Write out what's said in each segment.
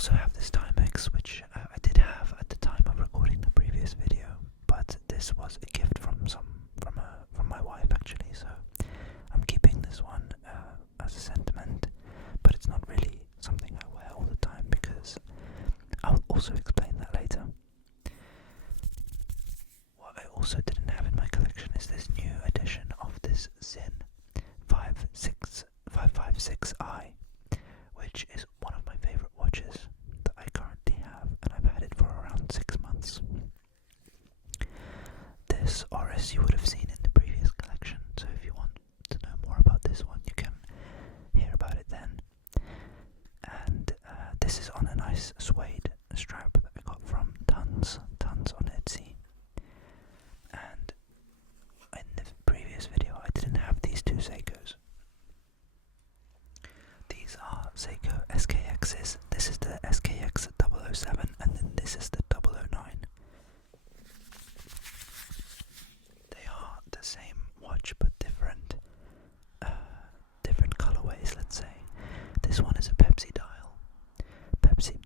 also have this Timex, which I did have at the time of recording the previous video, but this was a gift from my wife actually, so I'm keeping this one as a sentiment, but it's not really something I wear all the time because I'll also explain that later. What I also didn't have in my collection is this new edition of this Zin 556i, which is one of my favorite watches that I currently have, and I've had it for around 6 months. This Oris you would have seen in the previous collection, so if you want to know more about this one, you can hear about it then. And this is on a nice suede strap that I got from Tons on Etsy. And in the previous video, I didn't have these two Seikos. These are Seiko SKXs. This is the SKX 007, and then this is the 009. They are the same watch, but different colorways, let's say. This one is a Pepsi dial. Pepsi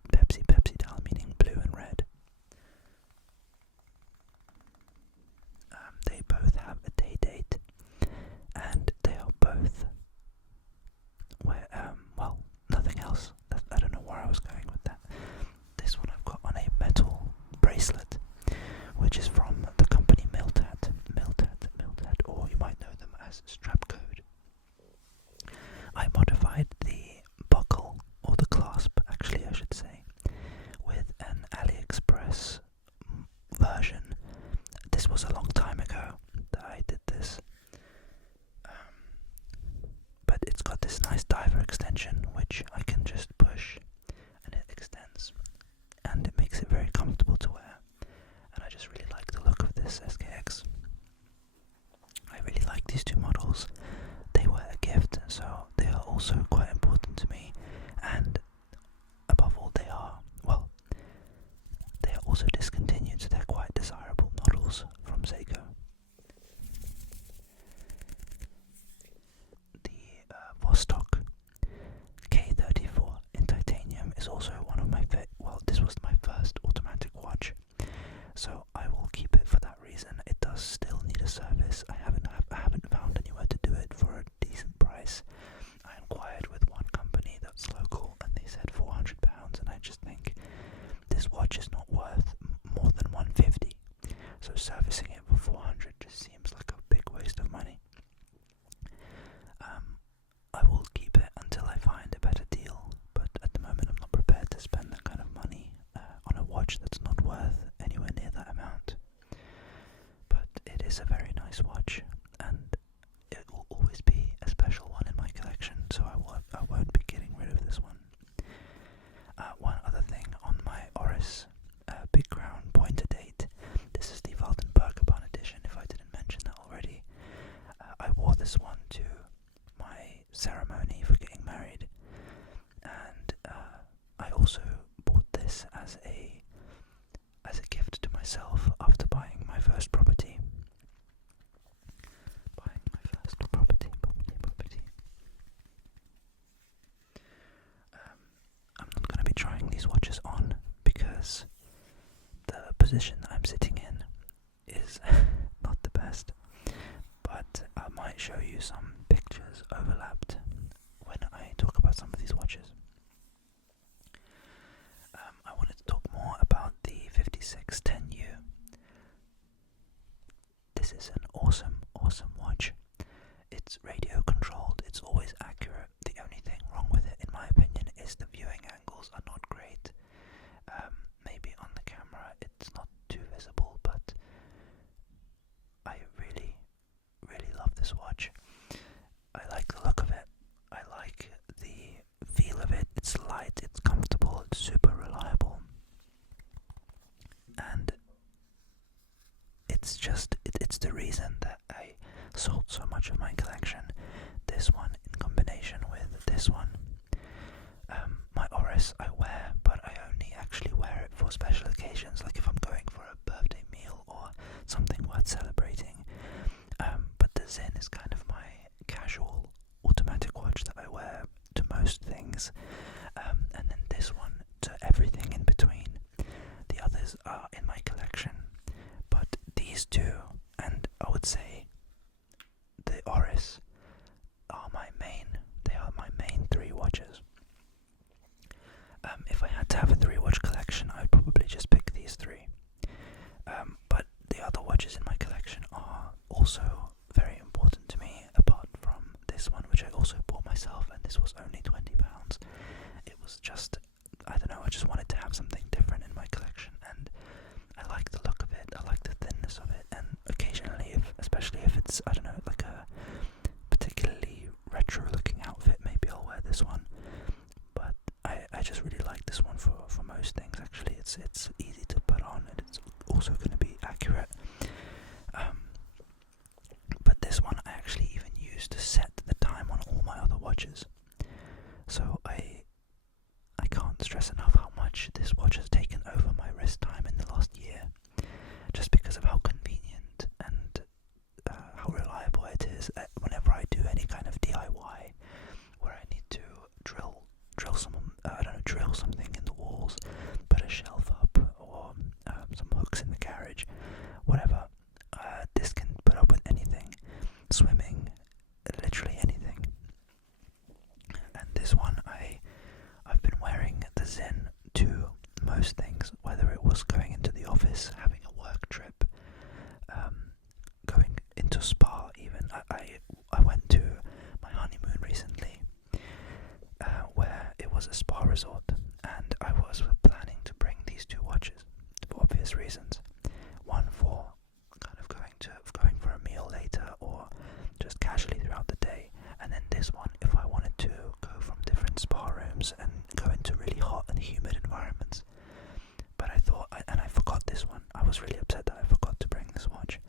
dial, meaning blue and red. They both have a day date, and they are both nothing else. I don't know where I was going with that. This one I've got on a metal bracelet, which is from the company Miltat, or you might know them as Strapcode. I modified the buckle, or the clasp, actually I should say, with an AliExpress version. This was a long time ago that I did this. But it's got this nice diver extension which I can just push and it extends, and it makes it very comfortable to wear, and I just really like the look of this SKX. I really like these two models. They were a gift, so they are also quite important to me, and above all they are also discontinued, so they're quite desirable models from Seiko. Vostok K34 in titanium is also one of my this was my first automatic watch, so I will keep it for that reason. It does still need a service. I haven't found anywhere to do it for a decent price. I inquired with one company that's local, and they said £400, and I just think this watch is not worth more than £150. So servicing it for £400 just seems like a big waste of money. I will keep it until I find a better deal, but at the moment I'm not prepared to spend that kind of money on a watch that's not worth anywhere near that amount. But it is a very nice watch, and it will always be a special one in my collection, so I won't be getting rid of this one. One other thing on my Oris Big Crown pointer date, this is the Waldenbergerbahn edition, if I didn't mention that already. I wore this one to my ceremony for getting married, and I also bought this as a gift to myself after buying my first property. I'm not going to be trying these watches on because the position that I'm sitting in is not the best, but I might show you some pictures overlapped when I talk about some of these watches. I wanted to talk more about the 5610U. This is an awesome watch. It's radio controlled, it's always accurate. The only thing wrong with it, in my opinion, is the viewing angles are not great. Maybe on the camera it's not too visible, but I really love this watch. I like the look of it. I like the feel of it. It's light, it's comfortable, it's super reliable. And it's the reason that I sold so much of my collection. This one in combination with this one. My Oris I wear, but I only actually wear it for special occasions, like if I'm going for a birthday meal or something worth celebrating. But the Zin is kind of my casual automatic watch that I wear to most things. And then this one to 3 watch collection, I'd probably just pick these 3. But the other watches in my collection are also very important to me, apart from this one, which I also bought myself, and this was only £20. It was just, I don't know, I just wanted to have something different in my collection, and I like the look of it, I like the thinness of it, and occasionally, especially if it's, I don't know, like a particularly retro looking outfit, maybe I'll wear this one. But I just really like this one for most things. Actually, it's easy to put on, and it's also going to be accurate. But this one I actually even use to set the time on all my other watches. So I can't stress enough how much this watch has taken over my wrist time in the last year, just because of how convenient and how reliable it is. Whenever I do any kind of DIY, where I need to drill something in the walls, put a shelf up, or some hooks in the garage, whatever. This can put up with anything, swimming, literally anything. And this one, I've been wearing the Zen to most things, whether it was going into the office, having a work trip, going into spa even. I went to my honeymoon recently, where it was a spa resort, and I was planning to bring these 2 watches for obvious reasons. One for kind of going for a meal later, or just casually throughout the day, and then this one if I wanted to go from different spa rooms and go into really hot and humid environments. But I thought, and I forgot this one. I was really upset that I forgot to bring this watch,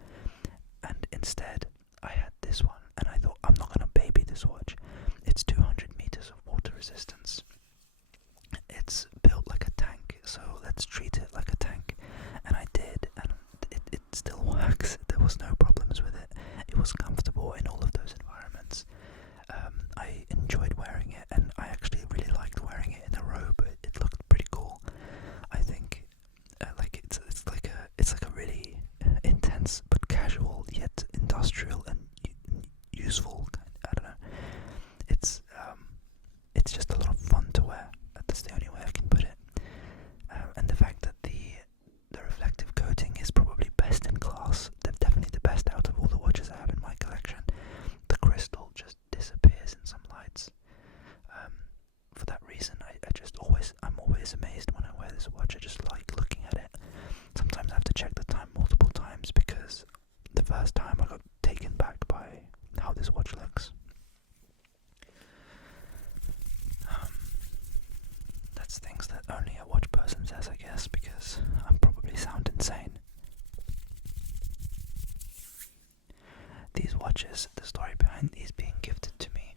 and instead I had this one, and I thought, I'm not going to baby this watch. It's 200 meters of water resistance. It's built like a tank, so let's treat it like a tank. And I did, and it still works. There was no problems with it. It was comfortable in all of those environments. I enjoyed wearing it, and I actually really liked wearing it in a robe. It looked pretty cool. I think it's like a really intense but casual yet industrial and useful. I don't know. It's just a lot of fun to wear. That's the only way I can put it. And the fact that the reflective coating is probably best in class. They're definitely the best out of all the watches I have in my collection. The crystal just disappears in some lights. For that reason, I'm always amazed when I wear this watch. I just like looking at it. Sometimes I have to check the time multiple times, because the first time I got taken back by how this watch looks. That's things that only a watch person says, I guess, because I probably sound insane. These watches, the story behind these being gifted to me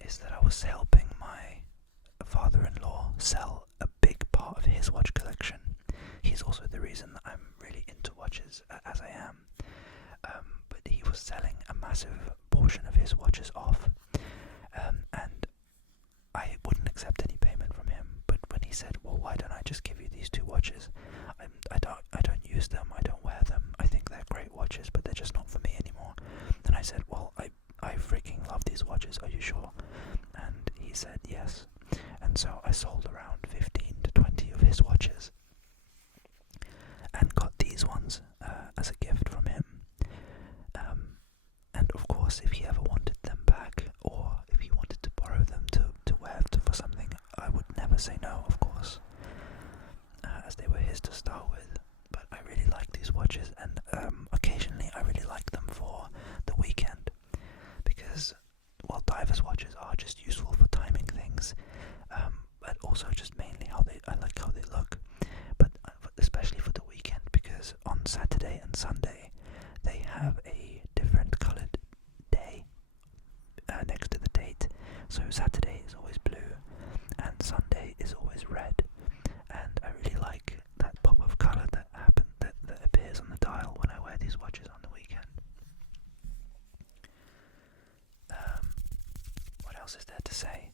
is that I was helping my father-in-law sell a big part of his watch collection. He's also the reason that I'm really into watches as I am. But he was selling a massive portion of his watches off, and I wouldn't accept any payment from him. But when he said, well, why don't I just give you these 2 watches? I don't use them, I don't wear them. I think they're great watches, but they're just not for me anymore. And I said, well, I freaking love these watches, are you sure? And he said yes. And so I sold around 15 to 20 of his watches, and got these ones as a gift from him. And of course, if he ever wanted them back, or if he wanted to borrow them to wear for something, I would never say no, of course, as they were his to start with. But I really like these watches, and occasionally I really like them for the weekend, because, well, divers watches are just useful for timing things, but also just mainly I like how they look, but especially for the weekend, because on Saturday and Sunday they have a different coloured day next to the date. So Saturday is always blue and Sunday is always red, and I really like that pop of colour that appears on the dial when I wear these watches on the weekend. What else is there to say?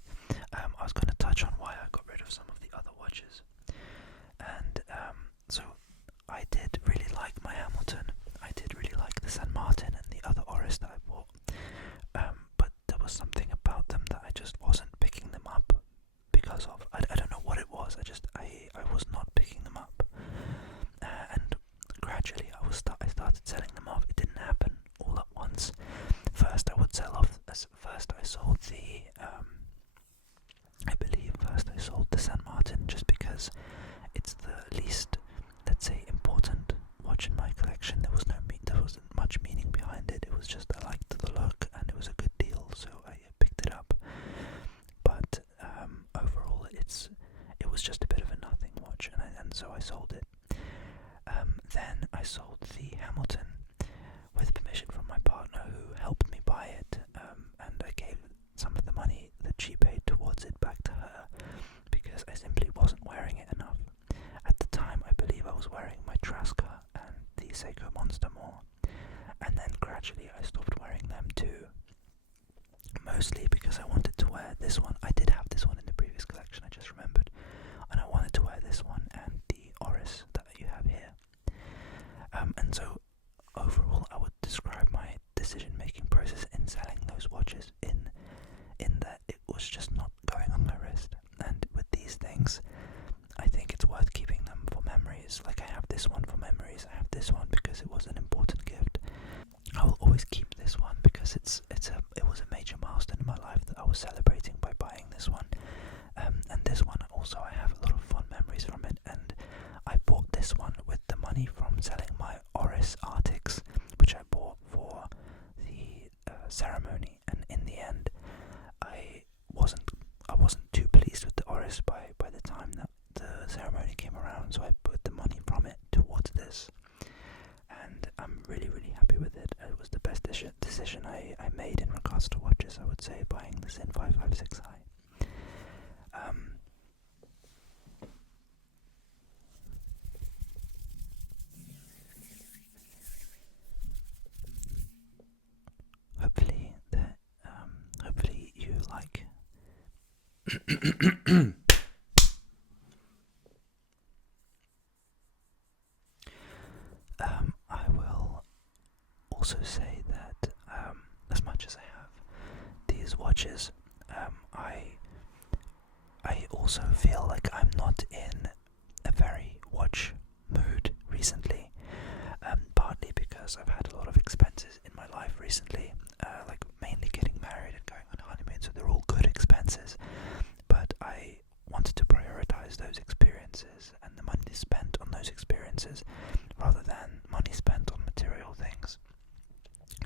I was going to touch on why I got rid of some of the other watches, and so I did really like my Hamilton. I did really like the San Martin and the other Oris that I bought, but there was something about them that I just wasn't picking them up because of. I don't know what it was. I least, let's say, important watch in my collection. There wasn't much meaning behind it. It was just I liked the look and it was a good deal, so I picked it up. But overall, it was just a bit of a nothing watch, and so I sold it. Then I sold the Hamilton with permission from my partner, who helped me buy it, and I gave some of the money that she paid towards it back to her because I simply wasn't wearing it enough. At the time, I believe I was wearing my Traska and the Seiko Monster more, and then gradually I stopped wearing them too. Mostly because I wanted to wear this one. I did have this one in the previous collection, I just remembered, and I wanted to wear this one and the Oris that you have here. And so overall, I would describe my decision-making process in selling those watches in that it was just not going on my wrist. And with these things, I think it's worth keeping them for memories. Like, I have this one for memories. I have this one because it was an important gift. I will always keep this one because it was a major milestone in my life that I was celebrating by buying this one. And this one also, I have a lot of fond memories from it. And I bought this one with the money from selling my Oris Arctics, which I bought for the ceremony. And in the end, I wasn't too pleased with the Oris by the time that the ceremony came around, so I put the money from it towards this, and I'm really, really happy with it. It was the best decision I made in regards to watches, I would say, buying the Sin 556i. Hopefully you like I will also say that as much as I have these watches, I also feel like I'm not in a very watch mood recently, partly because I've had a lot of expenses in my life recently, like mainly getting married and going on honeymoon, so they're all good expenses, but I wanted to prioritize those experiences and the money spent on those experiences rather than money spent on material things.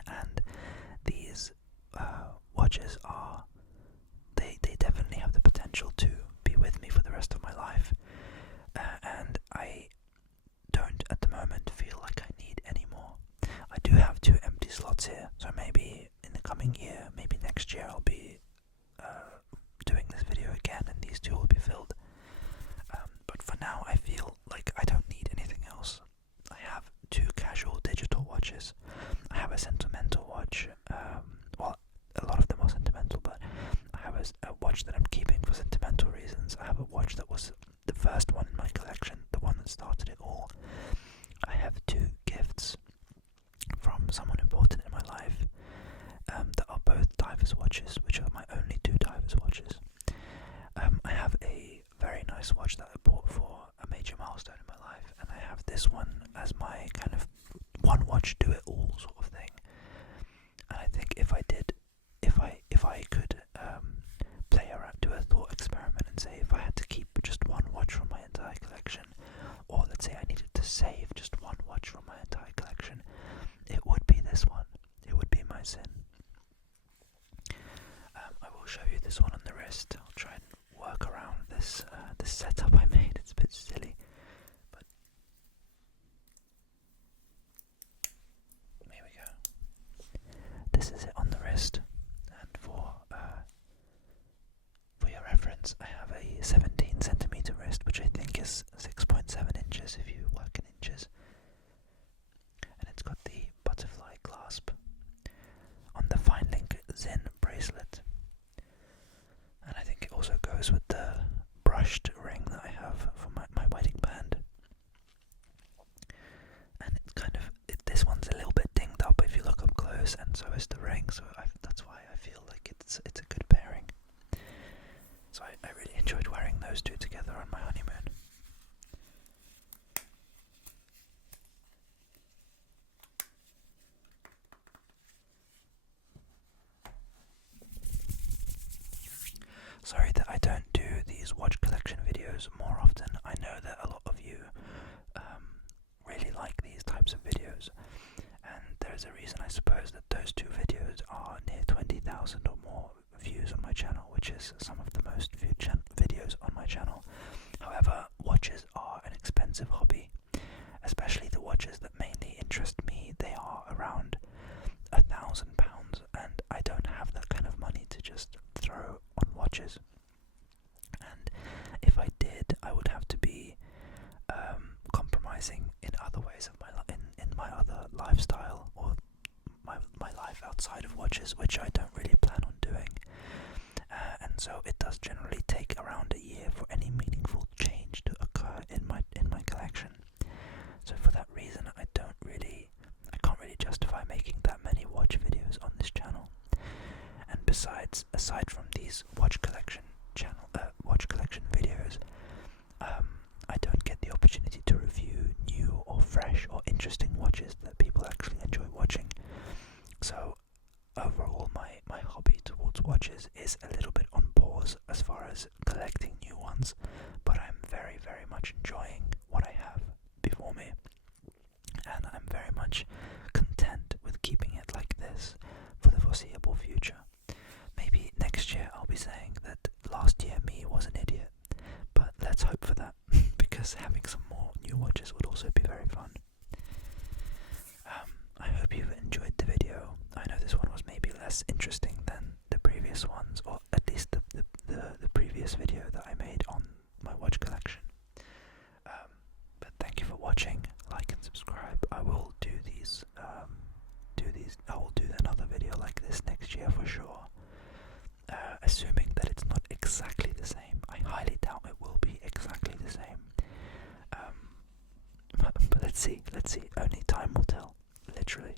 And these watches they definitely have the potential to be with me for the rest of my life, and I don't at the moment feel like I need any more. I do have 2 empty slots here, so maybe in the coming year, maybe next year, I'll be doing this video again and these 2 will be filled. But for now, I feel like I don't need anything else. I have 2 casual digital watches. I have a Sentimental watch. Well, a lot of them are sentimental, but I have a watch that I'm keeping for sentimental reasons. I have a watch that was the first one in my collection, the one that started it all. I have 2 gifts from someone important in my life that are both divers watches, which are my only 2 divers watches. I have a very nice watch that I bought for a major milestone in my life, and I have this one as my kind of one watch do it all sort of thing. And I think if I could play around, do a thought experiment and say if I had to keep just one watch from my entire collection, or let's say I needed to save just one watch from my entire collection, it would be this one. It would be my Sin. I will show you this one on the wrist. I'll try and work around this setup I made. It's a bit silly, but here we go. This is it on the wrist, and for your reference, I have a 17 centimeter wrist, which I think is 6.7 inches if you work in inches, and it's got the butterfly clasp on the Fine Link Zen bracelet, and I think it also goes with the brushed ring that I have for my wedding band. And it's kind of, this one's a little bit dinged up if you look up close, and so is the ring, so that's why I feel like it's a good pairing. So I really enjoyed wearing those 2 together on my honeymoon. Sorry that I don't do these watch collection videos more often. I know that a lot of you interest me, they are around £1,000, and I don't have that kind of money to just throw on watches. And if I did, I would have to be compromising in other ways of my in my other lifestyle, or my life outside of watches, which I don't really plan on doing. And so it does generally take around a year for any meaningful change to occur in my collection. So for that reason, I can't really justify making that many watch videos on this channel. And besides, aside from these watch collection videos, I don't get the opportunity to review new or fresh or interesting watches that people actually enjoy watching. So overall, my hobby towards watches is a little bit on pause as far as collecting new ones, but I'm very, very much enjoying what I have before me, and I'm very much content with keeping it like this for the foreseeable future. Maybe next year I'll be saying that last year me was an idiot, but let's hope for that, because having some more new watches would also be very fun. I hope you've enjoyed the video. I know this one was maybe less interesting than the previous ones, or at least the previous video that I made on my watch collection. But thank you for watching. Like and subscribe. I will do these. I will do another video like this next year for sure. Assuming that it's not exactly the same. I highly doubt it will be exactly the same. But let's see. Only time will tell. Literally.